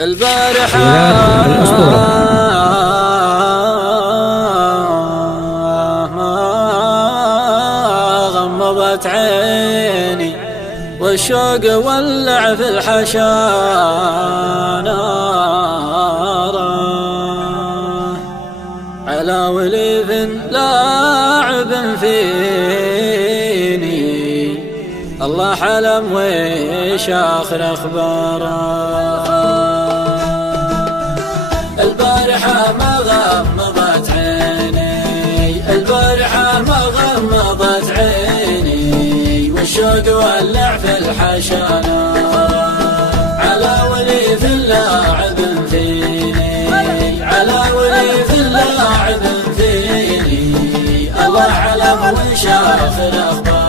البارحة ما غمضت عيني والشوق ولع في الحشا نارا على وليف لاعب فيني الله حلم ويش آخر أخباره. البارحة ما غمضت عيني البارحة ما غمضت عيني والشوق ولع في الحشا نارا على وليف لاعب فيني على وليف لاعب فيني الله علم وش آخر أخباره.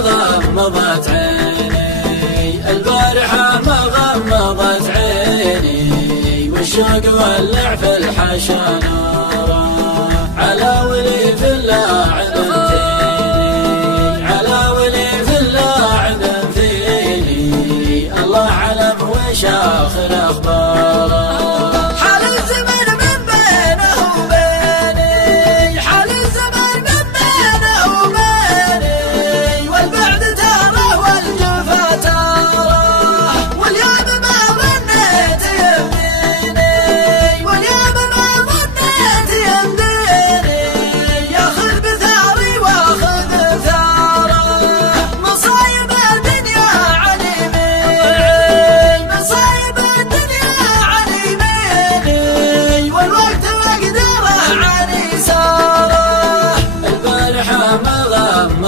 غمضت عيني البارحة ما غمضت عيني والشوق ولع في الحشا نارا على وليف لاعب فيني على وليف لاعب فيني الله علم وش آخر أخباره.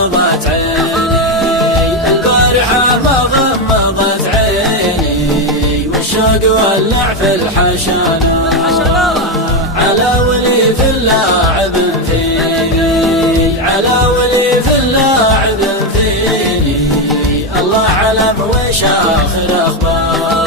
غمضت عيني البارحة ما غمضت عيني والشوق ولع في الحشا نارا على وليف لاعب فيني على وليف لاعب فيني الله علم وش آخر أخباره.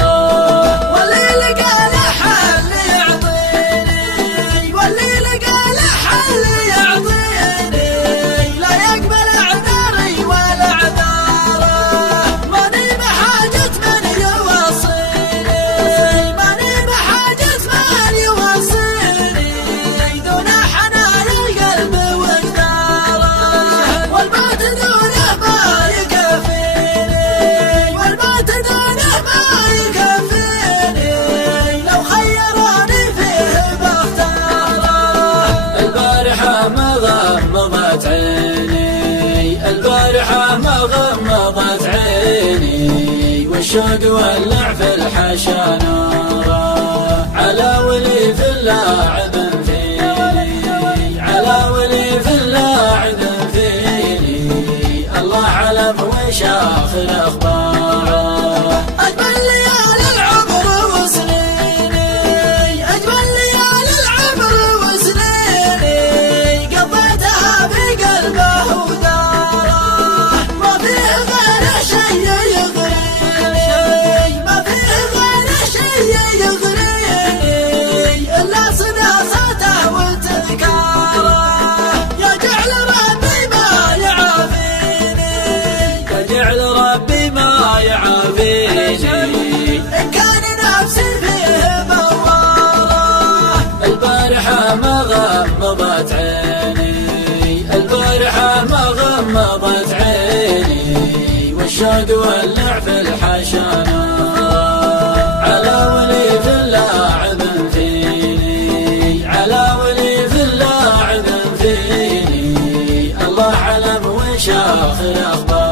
غمضت عيني البارحة ما غمضت عيني والشوق ولع في الحشا نارا على وليف لاعب فيني على وليف لاعب فيني الله علم وش آخر أخباره. ربي ما يعافيني إن كان نفسي فيه بوارة. البارحة ما غمضت عيني البارحة ما غمضت عيني والشوق ولع في الحشا نارا على وليف لاعب فيني على وليف لاعب فيني الله علم وش آخر أخباره.